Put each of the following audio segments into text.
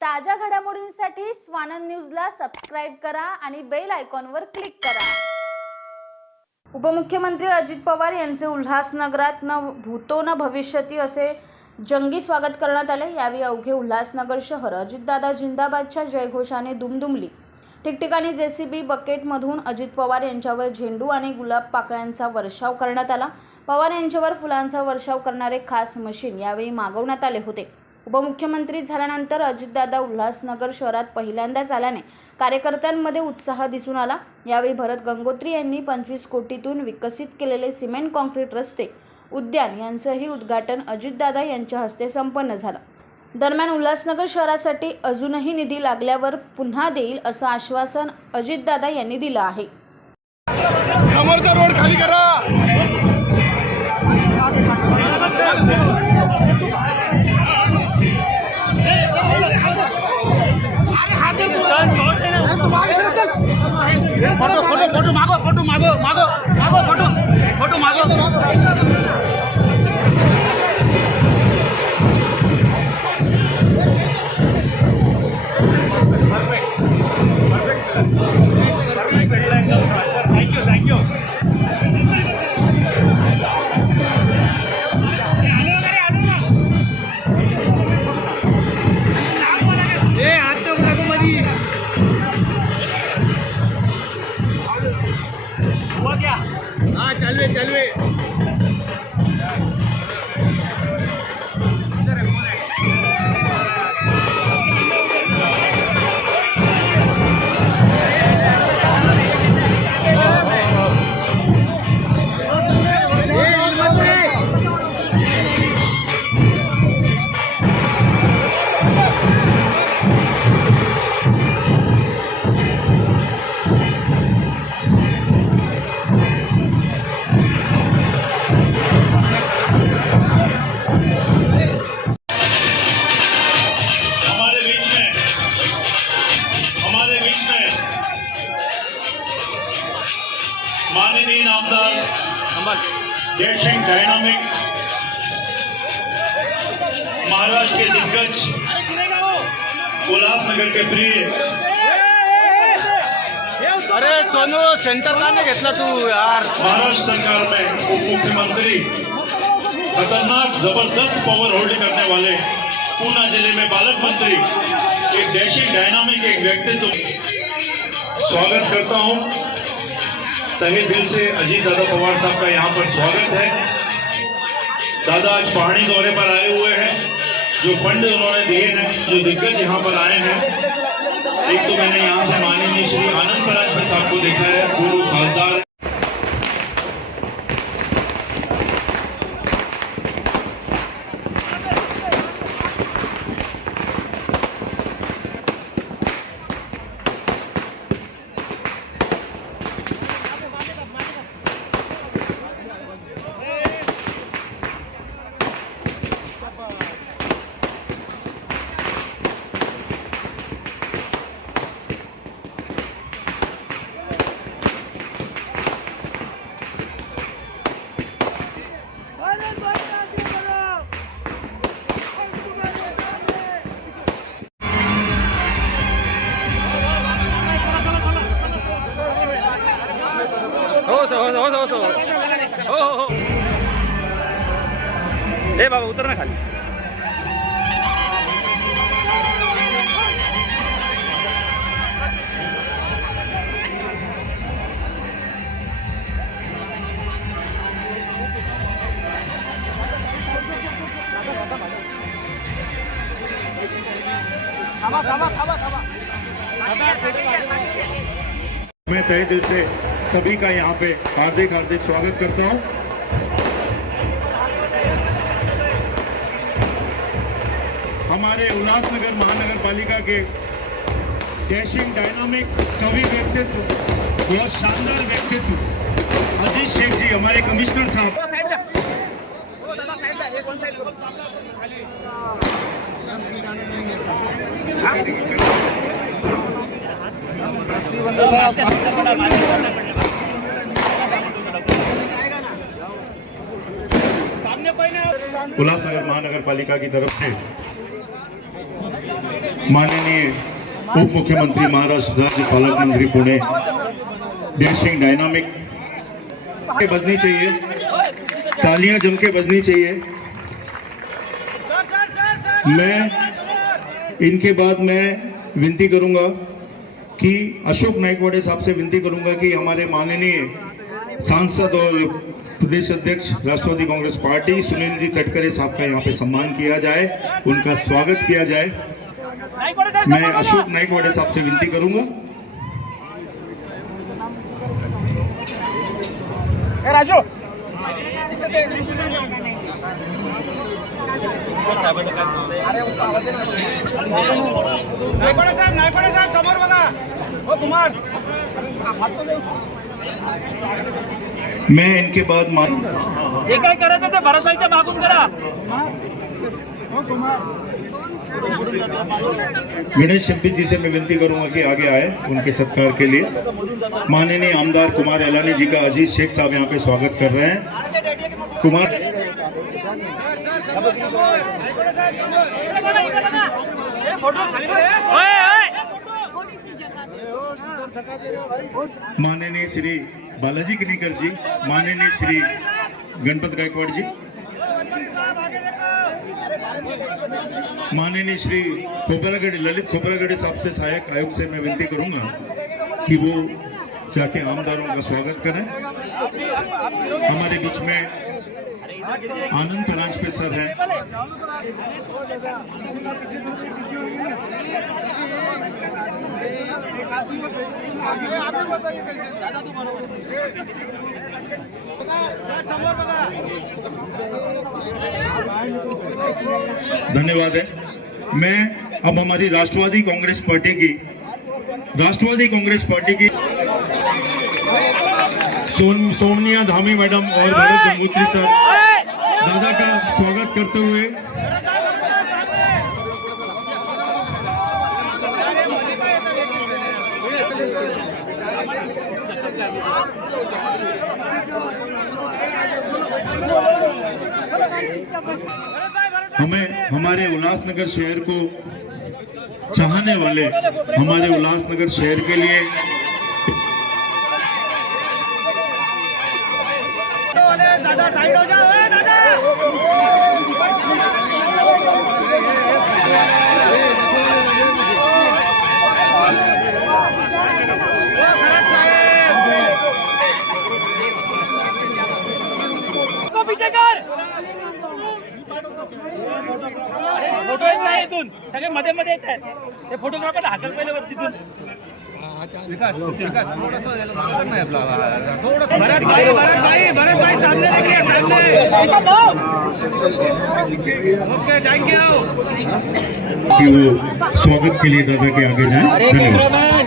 ताज्या घडामोडींसाठी स्वानंद न्यूजला सबस्क्राइब करा आणि बेल आयकॉनवर क्लिक करा। उपमुख्यमंत्री अजित पवार यांचे उल्हासनगरात न भूतो न भविष्यती असे जंगी स्वागत करण्यात आले। यावेळी अवघे उल्हासनगर शहर अजितदादा जिंदाबादच्या जयघोषाने दुमदुमली। ठिकठिकाणी जेसीबी बकेटमधून अजित पवार यांच्यावर झेंडू आणि गुलाब पाकळ्यांचा वर्षाव करण्यात आला। पवार यांच्यावर फुलांचा वर्षाव करणारे खास मशीन यावेळी मागवण्यात आले होते। उपमुख्यमंत्री झाल्यानंतर अजितदादा उल्हासनगर शहरात पहिल्यांदाच आल्याने कार्यकर्त्यांमध्ये उत्साह दिसून आला। यावेळी भरत गंगोत्री यांनी 25 कोटीतून विकसित केलेले सिमेंट कॉन्क्रीट रस्ते उद्यान यांचेही उद्घाटन अजितदादा यांच्या हस्ते संपन्न झालं। दरम्यान उल्हासनगर शहरासाठी अजूनही निधी लागल्यावर पुन्हा देईल असं आश्वासन अजितदादा यांनी दिलं आहे। समोरचा रोड खाली करा। फोटो मागो। थँक्यू। हाँ चलवे माननीय आमदार जयसिंह डायनामिक महाराष्ट्र के दिग्गज उल्हासनगर के प्रिय अरे सोनू सेंटर का नहीं घेतला तू यार। महाराष्ट्र सरकार में उप मुख्यमंत्री खतरनाक जबरदस्त पावर होल्डिंग करने वाले पूना जिले में बालक मंत्री एक जयसिंह डायनामिक एक व्यक्तित्व स्वागत करता हूं। तहे दिल से अजीत दादा पवार साहब का यहाँ पर स्वागत है। दादा आज पहाड़ी दौरे पर आए हुए हैं। जो फंड उन्होंने दिए हैं, जो दिग्गज यहाँ पर आए हैं, एक तो मैंने यहाँ से माननीय श्री आनंद पराशर साहब को देखा है, पूर्व खासदार। हो ए बाबा उतर ना खाली। मैं तहे दिल से सभी का यहाँ पे हार्दिक स्वागत करता हूँ। हमारे उल्हासनगर महानगर पालिका के डैशिंग डायनामिक कवि व्यक्तित्व, बहुत शानदार व्यक्तित्व अजीज शेख जी हमारे कमिश्नर साहब। उल्हासनगर महानगर पालिका की तरफ से माननीय उप मुख्यमंत्री महाराष्ट्र राज्य पालक मंत्री पुणे डैशिंग डायनामिक के बजनी चाहिए, तालियां जम के बजनी चाहिए। मैं इनके बाद मैं विनती करूंगा कि अशोक नाइकवाड़े साहब से विनती करूंगा कि हमारे माननीय सांसद और प्रदेश अध्यक्ष राष्ट्रवादी कांग्रेस पार्टी सुनील जी तटकरे साहब का यहाँ पे सम्मान किया जाए, उनका स्वागत किया जाए। मैं अशोक नाइकवाड़े साहब से विनती करूंगा। राजू नायकवाडे साहेब समोर बघा. हो कुमार मैं इनके बाद जे काय करायचं ते भरतभाईच्या मागून करा. गणेश शिंपी जी से मैं विनती करूंगा कि आगे आए उनके सत्कार के लिए। माननीय आमदार कुमार एलानी जी का अजीज शेख साहब यहाँ पे स्वागत कर रहे हैं। कुमार माननीय श्री बालाजी किनीकर जी, माननीय श्री गणपत गायकवाड़ जी, माननीय श्री खोबरागढ़े ललित खोबरागढ़े साहब से सहायक आयोग से मैं विनती करूंगा कि वो जाके आमदारों का स्वागत करें। हमारे बीच में आनंद परांजपे सर हैं। धन्यवाद है। मैं अब हमारी राष्ट्रवादी कांग्रेस पार्टी की सोनिया धामी मैडम और भरत गंगोत्री सर दादा का स्वागत करते हुए हमें हमारे उल्लासनगर शहर को चाहने वाले हमारे उल्लासनगर शहर के लिए दादा साइड हो जाओ. दादा पीछे कर. फोटो येत नाही इथून, सगळे मध्ये मध्ये येत आहेत. ते फोटोग्राफर हाकल पहिले वरती इथून. भरत भाई सामने देखिए, सामने. Okay thank you. कि वो स्वागत के लिए दादा के आगे जाए। धन्यवाद।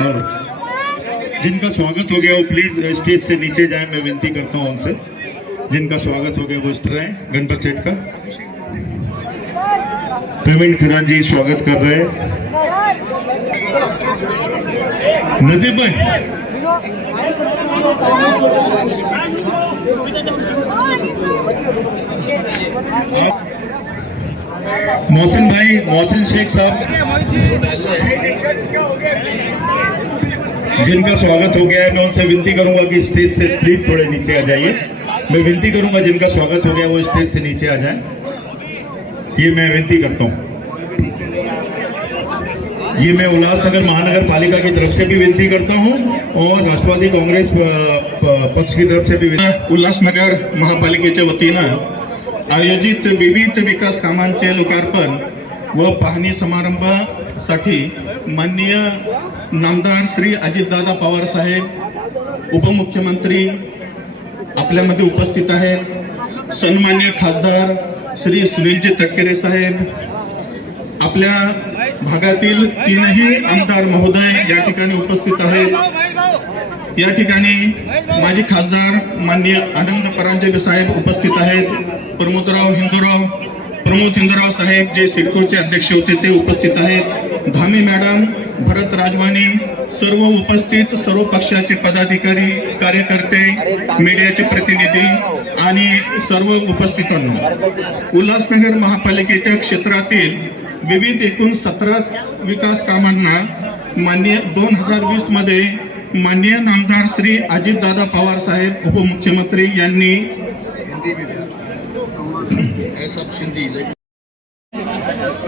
हाँ। जिनका स्वागत हो गया वो प्लीज स्टेज से नीचे जाए, मैं विनती करता हूँ उनसे। जिनका स्वागत हो गया वो स्टेज आए। गणपत सेठ का प्रवीण खन्ना जी स्वागत कर रहे हैं। नजीब भाई मोहसिन भाई, मोहसिन शेख साहब जिनका स्वागत हो गया है, मैं उनसे विनती करूंगा कि स्टेज से प्लीज थोड़े नीचे आ जाइए। मैं विनती करूंगा जिनका स्वागत हो गया वो स्टेज से नीचे आ जाए, ये मैं विनती करता हूं। ये मैं उल्लासनगर महानगर पालिका की तरफ से भी विनती करता हूं और राष्ट्रवादी काँग्रेस पक्ष की तरफ से भी। उल्हासनगर महापालिकेच्या वतीनं आयोजित विविध विकास कामांचे लोकार्पण व पाहणी समारंभासाठी माननीय नामदार श्री अजितदादा पवार साहेब उपमुख्यमंत्री आपल्यामध्ये उपस्थित आहेत। सन्मान्य खासदार श्री सुनीलजी तटकरे साहेब, आपल्या भागातील तीनही आमदार महोदय या ठिकाणी उपस्थित आहेत। या ठिकाणी माजी खासदार माननीय आनंद परांजपे साहेब उपस्थित आहेत। प्रमोद हिंदूराव साहेब जे सिडकोचे अध्यक्ष होते ते उपस्थित आहेत। धामी मॅडम भरत राजवानी, सर्व उपस्थित सर्व पक्षाचे पदाधिकारी, कार्यकर्ते, मीडियाचे प्रतिनिधी आणि सर्व उपस्थितांनो, उल्हासनगर महापालिकेच्या क्षेत्रातील विविध एकूण 17 विकास कामांना मान्य 2020 मध्ये माननीय नामदार श्री अजितदादा पवार साहेब उपमुख्यमंत्री यांनी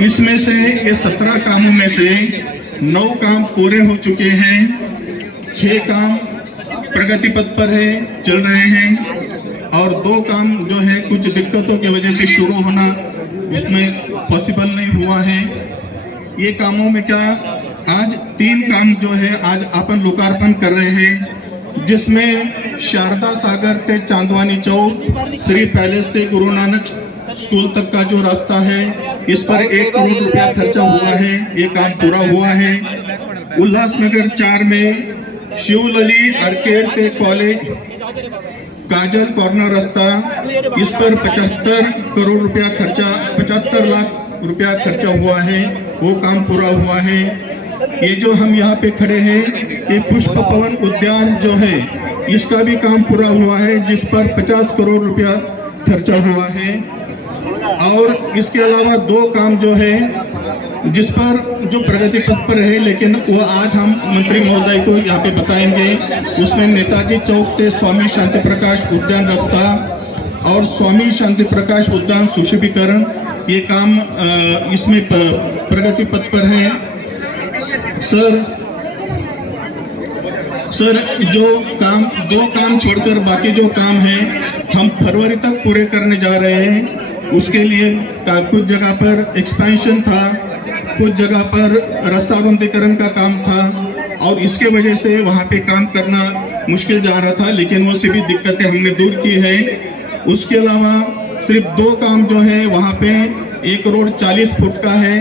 इसमें से ये 17 कामों में से 9 काम पूरे हो चुके हैं, 6 काम प्रगति पथ पर है, चल रहे हैं और 2 काम जो है कुछ दिक्कतों की वजह से शुरू होना उसमें पॉसिबल नहीं हुआ है। ये कामों में क्या, आज 3 काम जो है आज अपन लोकार्पण कर रहे हैं, जिसमें शारदा सागर ते चांदवानी चौक, श्री पैलेस ते गुरु नानक स्कूल तक का जो रास्ता है, इस पर 1 करोड़ रुपया खर्चा हुआ है, ये काम पूरा हुआ है। उल्लासनगर 4 में शिवलली आर्केड ते कॉलेज काजल कॉर्नर रास्ता, इस पर 75 करोड़ रुपया खर्चा, 75 लाख रुपया खर्चा हुआ है, वो काम पूरा हुआ है। ये जो हम यहाँ पे खड़े हैं, ये पुष्प पवन उद्यान जो है, इसका भी काम पूरा हुआ है, जिस पर 50 करोड़ रुपया खर्चा हुआ है। और इसके अलावा 2 काम जो है जिस पर जो प्रगति पथ पर है, लेकिन वो आज हम मंत्री महोदय को यहाँ पे बताएंगे। उसमें नेताजी चौक से स्वामी शांति प्रकाश उद्यान रास्ता और स्वामी शांति प्रकाश उद्यान सुशोभीकरण, ये काम इसमें प्रगति पथ पर है। सर जो काम 2 काम छोड़कर बाकी जो काम है हम फरवरी तक पूरे करने जा रहे हैं। उसके लिए कुछ जगह पर एक्सपेंशन था, कुछ जगह पर रास्ता रुंदीकरण का काम था और इसके वजह से वहाँ पे काम करना मुश्किल जा रहा था, लेकिन वो सभी दिक्कतें हमने दूर की है। उसके अलावा सिर्फ 2 काम जो है वहाँ पे 1 करोड़ 40 फुट का है,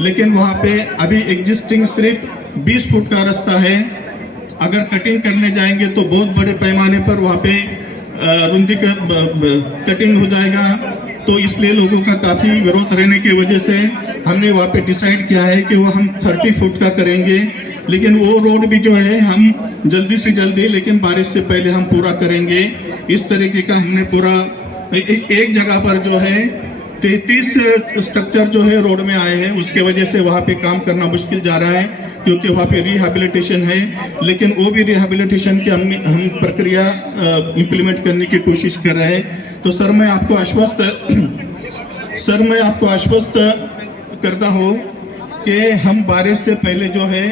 लेकिन वहाँ पे अभी एग्जिस्टिंग सिर्फ 20 फुट का रास्ता है। अगर कटिंग करने जाएंगे तो बहुत बड़े पैमाने पर वहाँ पे रुंदी कटिंग हो जाएगा, तो इसलिए लोगों का काफ़ी विरोध रहने की वजह से हमने वहाँ पे डिसाइड किया है कि वो हम 30 फुट का करेंगे। लेकिन वो रोड भी जो है हम जल्दी से जल्दी, लेकिन बारिश से पहले हम पूरा करेंगे। इस तरीके का हमने पूरा एक जगह पर जो है 33 स्ट्रक्चर जो है रोड में आए हैं, उसके वजह से वहाँ पे काम करना मुश्किल जा रहा है, क्योंकि वहाँ पे रिहैबिलिटेशन है। लेकिन वो भी रिहैबिलिटेशन की हम प्रक्रिया इम्प्लीमेंट करने की कोशिश कर रहे हैं। तो सर मैं आपको आश्वस्त करता हूँ कि हम बारिश से पहले जो है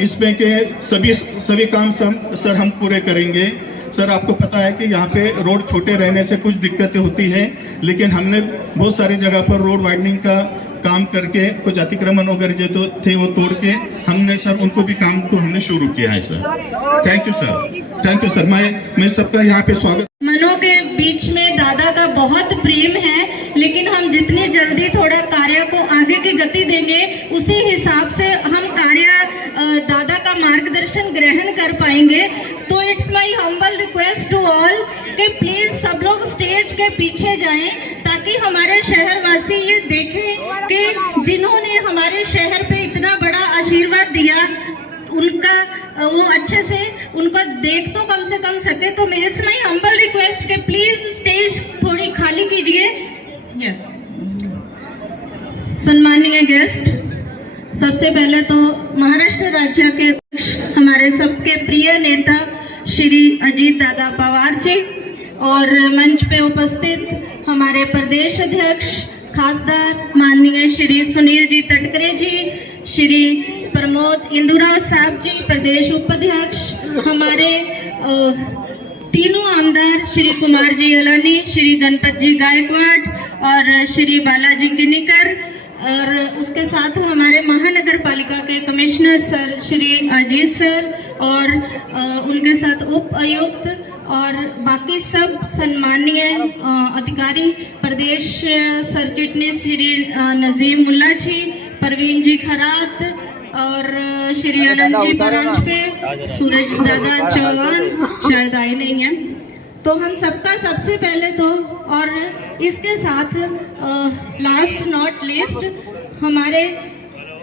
इसमें के सभी काम सर हम पूरे करेंगे। सर आपको पता है कि यहाँ पे रोड छोटे रहने से कुछ दिक्कतें होती हैं, लेकिन हमने बहुत सारी जगह पर रोड वाइडनिंग का काम करके कुछ अतिक्रमण वगैरह जो तो थे वो तोड़ के हमने सर उनको भी काम को हमने शुरू किया है सर। Thank you sir. मैं सबका यहाँ पे स्वागत। मनों के बीच में दादा का बहुत प्रेम है, लेकिन हम जितनी जल्दी थोड़ा कार्य को आगे की गति देंगे उसी हिसाब से हम कार्य दादा का मार्गदर्शन ग्रहण कर पाएंगे। तो it's my humble request to all कि प्लीज सब लोग स्टेज के पीछे जाएं, ताकि हमारे शहरवासी ये देखें कि जिन्होंने हमारे शहर पे इतना बड़ा आशीर्वाद दिया उनका वो अच्छे से उनको देख तो कम से कम सके। तो इट्स माय हम्बल रिक्वेस्ट कि प्लीज स्टेज थोड़ी खाली कीजिए। यस सम्मानीय गेस्ट, सबसे पहले तो महाराष्ट्र राज्य के हमारे सबके प्रिय नेता श्री अजीत दादा पवार जी और मंच पे उपस्थित हमारे प्रदेश अध्यक्ष खासदार माननीय श्री सुनील जी तटकरे जी, श्री प्रमोद इंदुराव साहब जी प्रदेश उपाध्यक्ष, हमारे तीनों आमदार श्री कुमार जी अलानी, श्री गणपत जी गायकवाड़ और श्री बालाजी किनीकर, और उसके साथ हमारे महानगर पालिका के commissioner sir Shri Ajit sir और उनके साथ उप आयुक्त और बाकी सब सम्मानीय अधिकारी, प्रदेश सर चिटनीस श्री नजीम मुल्ला जी, परवीन जी खरात और श्री अनंत जी परांजपे, सूरज दादा चौहान शायद आए नहीं हैं। तो हम सबका सबसे पहले तो और इसके साथ लास्ट नॉट लीस्ट हमारे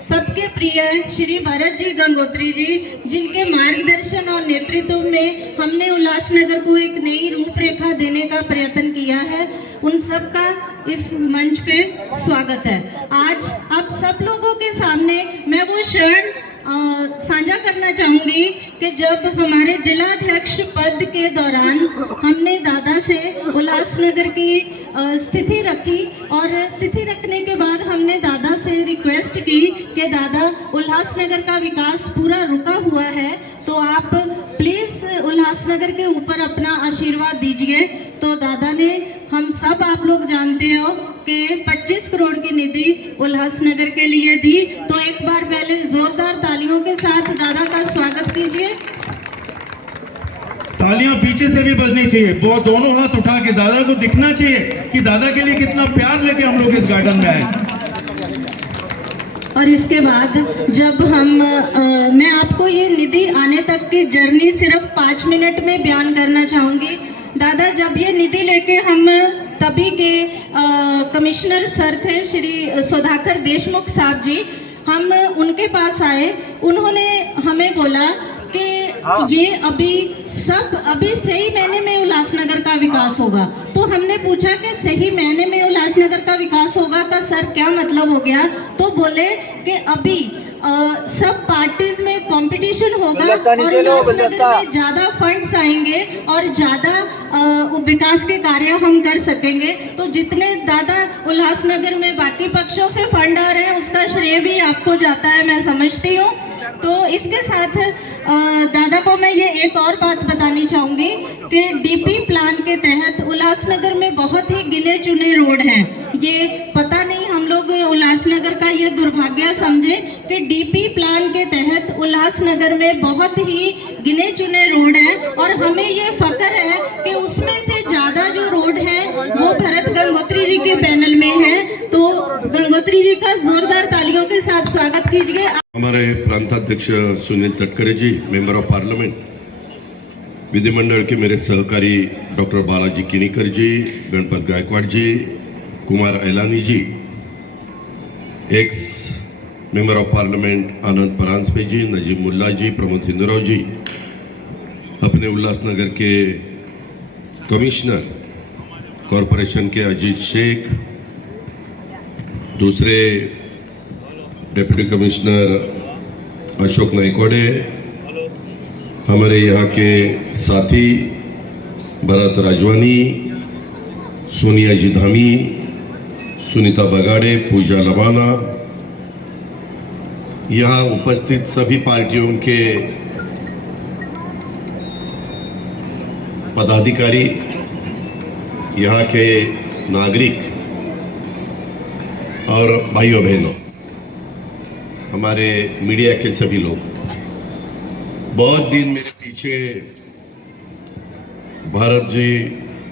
सबके प्रिय श्री भरत जी गंगोत्री जी, जिनके मार्गदर्शन और नेतृत्व में हमने उल्लासनगर को एक नई रूपरेखा देने का प्रयत्न किया है, उन सबका इस मंच पे स्वागत है। आज आप सब लोगों के सामने मैं वो क्षण साझा करना चाहूंगी कि जब हमारे जिलाध्यक्ष पद के दौरान हमने दादा से उल्लासनगर की स्थिति रखी और स्थिति रखने के बाद हमने दादा से रिक्वेस्ट की कि दादा उल्लासनगर का विकास पूरा रुका हुआ है, तो आप प्लीज उल्लासनगर के ऊपर अपना आशीर्वाद दीजिए। तो दादा ने, हम सब आप लोग जानते हो कि 25 करोड़ की निधि उल्लासनगर के लिए दी, तो एक बार पहले जोरदार तालियों के साथ दादा का स्वागत कीजिए। तालियां पीछे से भी बजनी चाहिए, वो दोनों हाथ उठा के दादा को दिखना चाहिए कि दादा के लिए कितना प्यार लेके हम लोग इस गार्डन में आए। और इसके बाद जब मैं आपको ये निधि आने तक की जर्नी सिर्फ 5 मिनट में बयान करना चाहूंगी। दादा जब ये निधि लेके हम तभी के कमिश्नर सर थे श्री सुधाकर देशमुख साहब जी, हम उनके पास आए, उन्होंने हमें बोला कि ये अभी सही महीने में उल्लासनगर का विकास होगा। तो हमने पूछा कि सही महीने में उल्लासनगर का विकास होगा का सर क्या मतलब हो गया? तो बोले कि अभी सब पार्टीज में कंपटीशन होगा और उल्लासनगर में ज्यादा फंड्स आएंगे और ज्यादा विकास के कार्य हम कर सकेंगे। तो जितने दादा उल्लासनगर में बाकी पक्षों से फंड आ रहे हैं उसका श्रेय भी आपको जाता है, मैं समझती हूँ। तो इसके साथ दादा को मैं ये एक और बात बतानी चाहूंगी कि डीपी प्लान के तहत उल्लासनगर में बहुत ही गिने चुने रोड हैं। ये पता नहीं हम लोग उल्लासनगर का ये दुर्भाग्य समझे कि डीपी प्लान के तहत उल्लासनगर में बहुत ही गिने चुने रोड हैं और हमें ये फख्र है कि उसमें से ज्यादा जो रोड है वो भरत गंगोत्री जी के पैनल में है। तो गंगोत्री जी का जोरदार तालियों के साथ स्वागत कीजिए। हमारे प्रांताध्यक्ष Sunil Tatkare ji, member of parliament, विधिमंडल के मेरे सहकारी doctor Balaji Kinikar ji, Ganpat Gaikwad ji, Kumar Ailani ji, ex member of parliament Anand Paranjpe ji, Najeem Mulla ji, Pramod Hindurao ji, अपने उल्लासनगर के कमिश्नर कॉरपोरेशन के अजीत शेख, दूसरे डिप्टी कमिश्नर अशोक नाइकवाड़े, हमारे यहाँ के साथी भरत राजवानी, सोनिया जी धामी, सुनीता बगाड़े, पूजा लवाना, यहाँ उपस्थित सभी पार्टियों के पदाधिकारी, यहाँ के नागरिक और भाइयों बहनों, हमारे मीडिया के सभी लोग, बहुत दिन मेरे पीछे भारत जी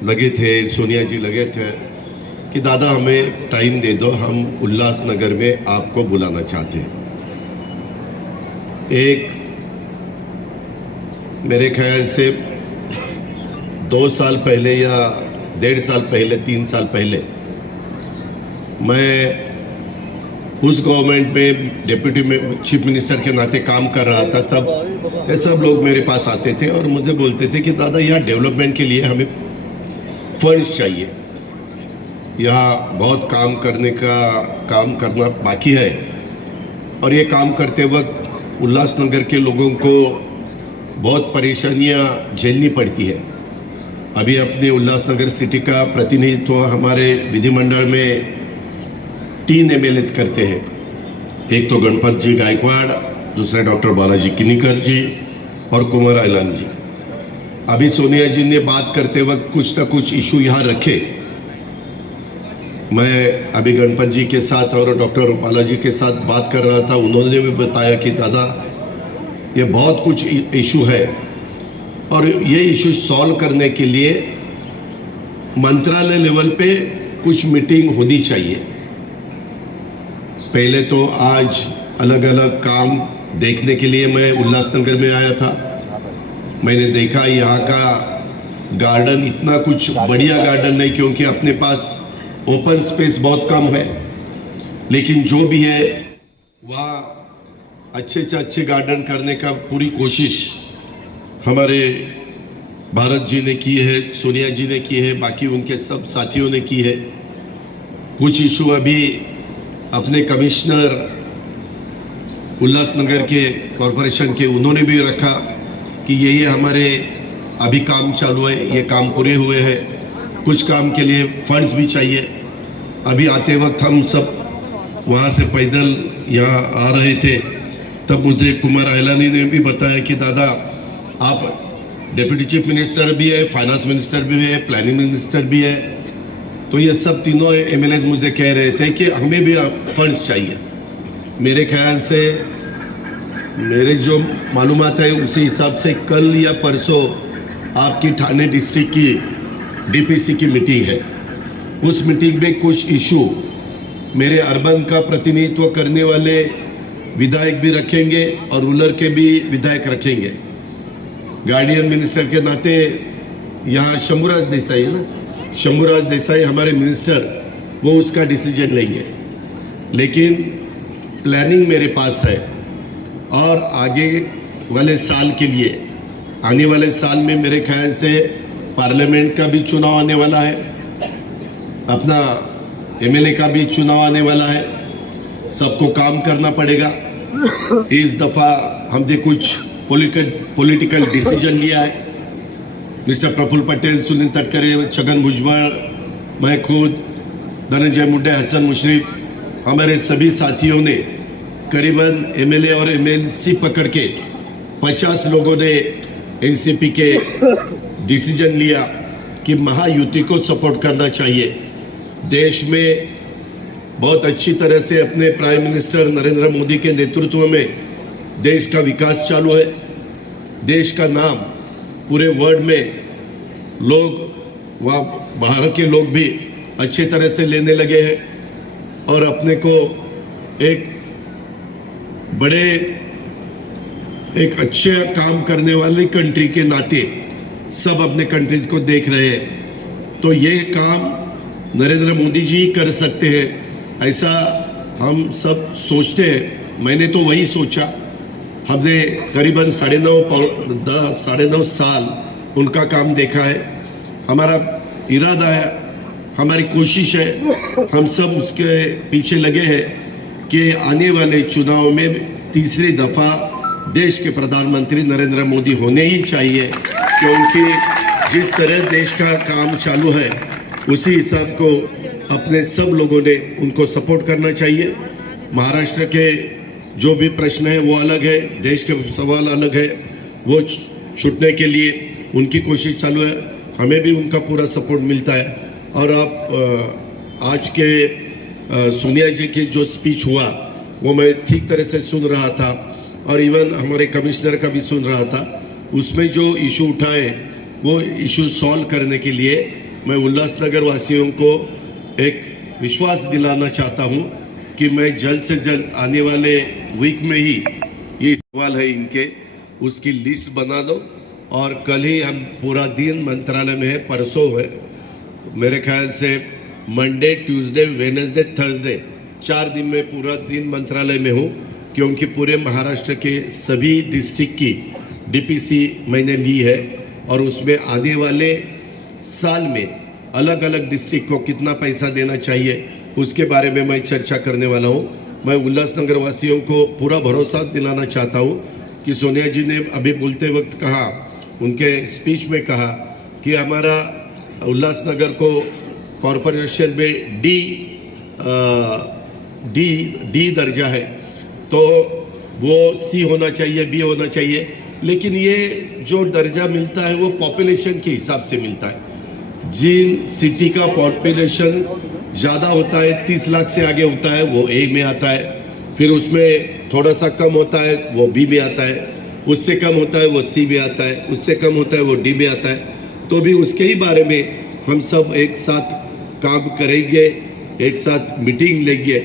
लगे थे, सोनिया जी लगे थे कि दादा हमें टाइम दे दो, हम उल्लासनगर में आपको बुलाना चाहते हैं। एक मेरे ख्याल से 2 साल पहले या 1.5 साल पहले, 3 साल पहले मैं उस गवर्नमेंट में डिप्टी चीफ मिनिस्टर के नाते काम कर रहा था। तब ये सब लोग मेरे पास आते थे और मुझे बोलते थे कि दादा यहाँ डेवलपमेंट के लिए हमें फंड्स चाहिए, यहाँ बहुत काम करना बाकी है और ये काम करते वक्त उल्लासनगर के लोगों को बहुत परेशानियाँ झेलनी पड़ती है। अभी अपने उल्लासनगर सिटी का प्रतिनिधित्व हमारे विधिमंडल में 3 MLAs करते हैं, एक तो गणपत जी गायकवाड़, दूसरे डॉक्टर बालाजी किनीकर जी और कुमार ऐलान जी। अभी सोनिया जी ने बात करते वक्त कुछ न कुछ इशू यहाँ रखे। मैं अभी गणपत जी के साथ और डॉक्टर बालाजी के साथ बात कर रहा था, उन्होंने भी बताया कि दादा ये बहुत कुछ इशू है और ये इशू सॉल्व करने के लिए मंत्रालय लेवल पे कुछ मीटिंग होनी चाहिए। पहले तो आज अलग अलग काम देखने के लिए मैं उल्लासनगर में आया था। मैंने देखा यहाँ का गार्डन इतना कुछ बढ़िया गार्डन नहीं, क्योंकि अपने पास ओपन स्पेस बहुत कम है, लेकिन जो भी है वहाँ अच्छे से अच्छे गार्डन करने का पूरी कोशिश हमारे भारत जी ने की है, सोनिया जी ने की है, बाकी उनके सब साथियों ने की है। कुछ इशू अभी अपने कमिश्नर उल्लासनगर के कॉरपोरेशन के उन्होंने भी रखा कि ये हमारे अभी काम चालू है, ये काम पूरे हुए हैं, कुछ काम के लिए फंड्स भी चाहिए। अभी आते वक्त हम सब वहाँ से पैदल यहाँ आ रहे थे, तब मुझे कुमार आयलानी ने भी बताया कि दादा आप डिप्टी चीफ मिनिस्टर भी है, फाइनेंस मिनिस्टर भी है, प्लानिंग मिनिस्टर भी है, तो ये सब तीनों एमएलए मुझे कह रहे थे कि हमें भी फंड्स चाहिए। मेरे ख्याल से मेरे जो मालूमात है उसी हिसाब से कल या परसों आपकी ठाणे डिस्ट्रिक्ट की डीपीसी की मीटिंग है। उस मीटिंग में कुछ इशू मेरे अर्बन का प्रतिनिधित्व करने वाले विधायक भी रखेंगे और रूरल के भी विधायक रखेंगे। गार्डियन मिनिस्टर के नाते यहाँ शंभूराज देसाई है ना, शंभूराज देसाई हमारे मिनिस्टर, वो उसका डिसीजन लेंगे। लेकिन प्लानिंग मेरे पास है और आगे वाले साल के लिए, आने वाले साल में मेरे ख्याल से पार्लियामेंट का भी चुनाव आने वाला है, अपना एमएलए का भी चुनाव आने वाला है, सबको काम करना पड़ेगा। इस दफा हमने कुछ पॉलिटिकल डिसीजन लिया है। मिस्टर प्रफुल्ल पटेल, सुनील तटकरे, छगन भुजबल, मैं खुद, धनंजय मुंडे, हसन मुशर्रफ, हमारे सभी साथियों ने करीबन एमएलए और एमएलसी पकड़ के 50 लोगों ने एनसीपी के डिसीजन लिया कि महायुति को सपोर्ट करना चाहिए। देश में बहुत अच्छी तरह से अपने प्राइम मिनिस्टर नरेंद्र मोदी के नेतृत्व में देश का विकास चालू है। देश का नाम पूरे वर्ल्ड में लोग, वहाँ बाहर के लोग भी अच्छे तरह से लेने लगे हैं और अपने को एक अच्छे काम करने वाली कंट्री के नाते सब अपने कंट्रीज को देख रहे हैं। तो ये काम नरेंद्र मोदी जी कर सकते हैं, ऐसा हम सब सोचते हैं। मैंने तो वही सोचा। हमने करीबन 9.5 साल उनका काम देखा है। हमारा इरादा है, हमारी कोशिश है, हम सब उसके पीछे लगे हैं कि आने वाले चुनाव में तीसरी दफा देश के प्रधानमंत्री नरेंद्र मोदी होने ही चाहिए, क्योंकि जिस तरह देश का काम चालू है उसी हिसाब को अपने सब लोगों ने उनको सपोर्ट करना चाहिए। महाराष्ट्र के जो भी प्रश्न है वो अलग है, देश के सवाल अलग है, वो छूटने के लिए उनकी कोशिश चालू है, हमें भी उनका पूरा सपोर्ट मिलता है। और आप आज के सोनिया जी की जो स्पीच हुआ वो मैं ठीक तरह से सुन रहा था और इवन हमारे कमिश्नर का भी सुन रहा था। उसमें जो इशू उठाए वो इशू सॉल्व करने के लिए मैं उल्लासनगर वासियों को एक विश्वास दिलाना चाहता हूं कि मैं जल्द से जल्द आने वाले वीक में ही, ये सवाल है इनके, उसकी लिस्ट बना दो और कल ही हम पूरा दिन मंत्रालय में है, परसों है, मेरे ख्याल से मंडे, ट्यूसडे, वेडनेसडे, थर्सडे 4 दिन में पूरा दिन मंत्रालय में हूँ, क्योंकि पूरे महाराष्ट्र के सभी डिस्ट्रिक्ट की डीपीसी मैंने ली है और उसमें आने वाले साल में अलग अलग डिस्ट्रिक्ट को कितना पैसा देना चाहिए उसके बारे में मैं चर्चा करने वाला हूँ। मैं उल्लासनगर वासियों को पूरा भरोसा दिलाना चाहता हूँ कि सोनिया जी ने अभी बोलते वक्त कहा, उनके स्पीच में कहा कि हमारा उल्लासनगर को कॉरपोरेशन में डी दर्जा है, तो वो सी होना चाहिए, बी होना चाहिए, लेकिन ये जो दर्जा मिलता है वो पॉपुलेशन के हिसाब से मिलता है। जिन सिटी का पॉपुलेशन ज़्यादा होता है, 30 लाख से आगे होता है, वो ए में आता है, फिर उसमें थोड़ा सा कम होता है वो बी में आता है, उससे कम होता है वो सी में आता है, उससे कम होता है वो डी में आता है। तो भी उसके ही बारे में हम सब एक साथ काम करेंगे, एक साथ मीटिंग लेंगे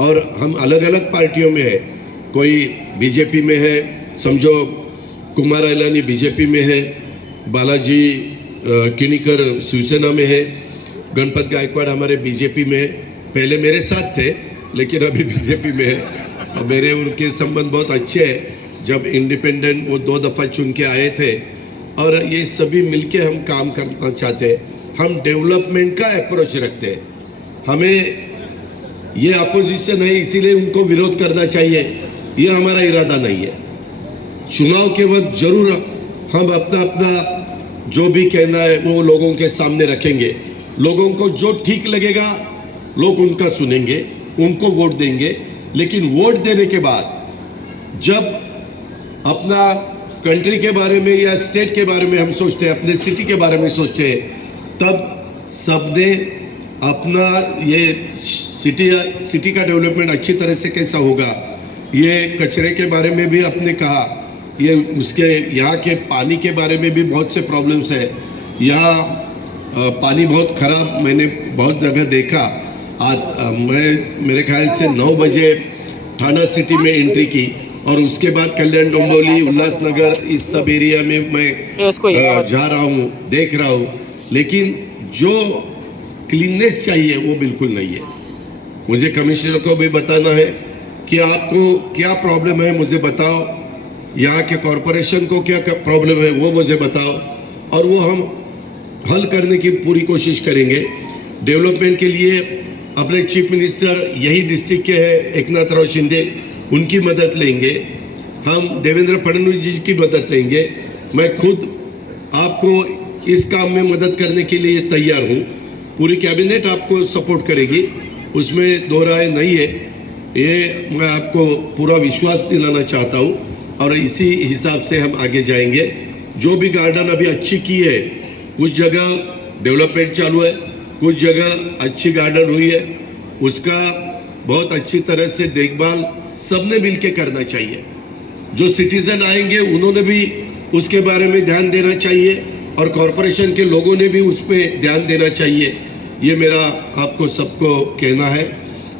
और हम अलग अलग पार्टियों में है, कोई बीजेपी में है, समझो कुमार आयलानी बीजेपी में है, बालाजी किनीकर शिवसेना में है, गणपत गायकवाड़ हमारे बीजेपी में है, पहले मेरे साथ थे लेकिन अभी बीजेपी में है, मेरे उनके संबंध बहुत अच्छे हैं। जब इंडिपेंडेंट वो 2 दफ़ा चुन के आए थे और ये सभी मिलके हम काम करना चाहते हैं। हम डेवलपमेंट का अप्रोच रखते हैं। हमें ये अपोजिशन है इसीलिए उनको विरोध करना चाहिए, ये हमारा इरादा नहीं है। चुनाव के वक्त जरूर हम अपना अपना जो भी कहना है वो लोगों के सामने रखेंगे। लोगों को जो ठीक लगेगा लोग उनका सुनेंगे, उनको वोट देंगे। लेकिन वोट देने के बाद जब अपना कंट्री के बारे में या स्टेट के बारे में हम सोचते हैं, अपने सिटी के बारे में सोचते हैं, तब सबने अपना ये सिटी का डेवलपमेंट अच्छी तरह से कैसा होगा, ये कचरे के बारे में भी आपने कहा, ये उसके यहाँ के पानी के बारे में भी बहुत से प्रॉब्लम्स है। यहाँ पानी बहुत खराब मैंने बहुत जगह देखा। मैं मेरे ख्याल से 9 बजे थाना सिटी में एंट्री की और उसके बाद कल्याण डोंबिवली, उल्लासनगर इस सब एरिया में मैं जा रहा हूँ, देख रहा हूँ। लेकिन जो क्लीननेस चाहिए वो बिल्कुल नहीं है। मुझे कमिश्नर को भी बताना है कि आपको क्या प्रॉब्लम है, मुझे बताओ। यहाँ के कॉरपोरेशन को क्या प्रॉब्लम है वो मुझे बताओ, और वो हम हल करने की पूरी कोशिश करेंगे। डेवलपमेंट के लिए अपने चीफ मिनिस्टर यही डिस्ट्रिक्ट के हैं, एकनाथ शिंदे, उनकी मदद लेंगे। हम देवेंद्र फडणवीस जी की मदद लेंगे। मैं खुद आपको इस काम में मदद करने के लिए तैयार हूँ। पूरी कैबिनेट आपको सपोर्ट करेगी, उसमें दो राय नहीं है। ये मैं आपको पूरा विश्वास दिलाना चाहता हूँ और इसी हिसाब से हम आगे जाएंगे। जो भी गार्डन अभी अच्छी की है, कुछ जगह डेवलपमेंट चालू है, कुछ जगह अच्छी गार्डन हुई है, उसका बहुत अच्छी तरह से देखभाल सबने मिलके करना चाहिए। जो सिटीजन आएंगे उन्होंने भी उसके बारे में ध्यान देना चाहिए और कॉरपोरेशन के लोगों ने भी उस पर ध्यान देना चाहिए। ये मेरा आपको सबको कहना है।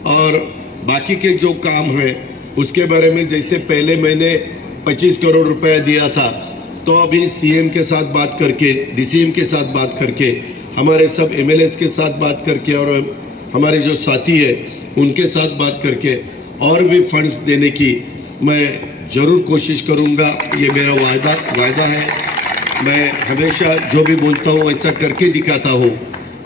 और बाकी के जो काम है उसके बारे में, जैसे पहले मैंने 25 करोड़ रुपया दिया था, तो अभी सीएम के साथ बात करके, डीसीएम के साथ बात करके, हमारे सब एमएलएस के साथ बात करके और हमारे जो साथी है उनके साथ बात करके और भी फंड्स देने की मैं ज़रूर कोशिश करूंगा। ये मेरा वायदा है। मैं हमेशा जो भी बोलता हूँ वैसा करके दिखाता हूँ।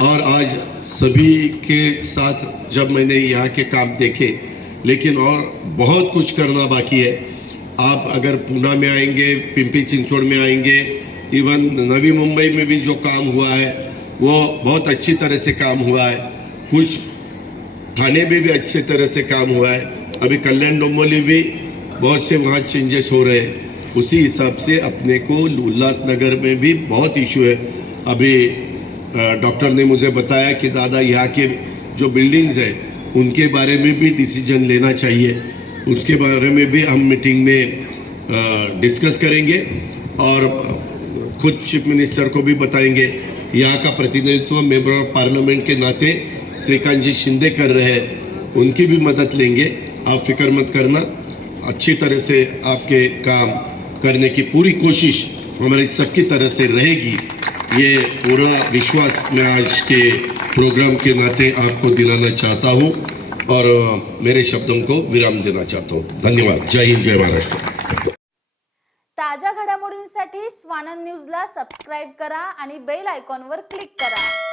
और आज सभी के साथ जब मैंने यहाँ के काम देखे, लेकिन और बहुत कुछ करना बाकी है। आप अगर पूना में आएंगे, पिंपरी चिंचवड़ में आएंगे, इवन नवी मुंबई में भी जो काम हुआ है वो बहुत अच्छी तरह से काम हुआ है। कुछ ठाणे में भी अच्छी तरह से काम हुआ है। अभी कल्याण डोंबिवली भी बहुत से वहाँ चेंजेस हो रहे हैं। उसी हिसाब से अपने को उल्लासनगर में भी बहुत इशू है। अभी डॉक्टर ने मुझे बताया कि दादा यहाँ के जो बिल्डिंग्स हैं उनके बारे में भी डिसीजन लेना चाहिए। उसके बारे में भी हम मीटिंग में डिस्कस करेंगे और खुद चीफ मिनिस्टर को भी बताएंगे। यहाँ का प्रतिनिधित्व मेंबर ऑफ पार्लियामेंट के नाते श्रीकांत जी शिंदे कर रहे हैं, उनकी भी मदद लेंगे। आप फिक्र मत करना, अच्छी तरह से आपके काम करने की पूरी कोशिश हमारी सबकी तरह से रहेगी। ये पूरा विश्वास मैं आज के प्रोग्राम के नाते आपको दिलाना चाहता हूँ और मेरे शब्दों को विराम देना चाहता हूँ। धन्यवाद। जय हिंद, जय महाराष्ट्र। ताज्या घडामोडींसाठी स्वानंद न्यूजला सबस्क्राईब करा आणि बेल आयकॉनवर क्लिक करा।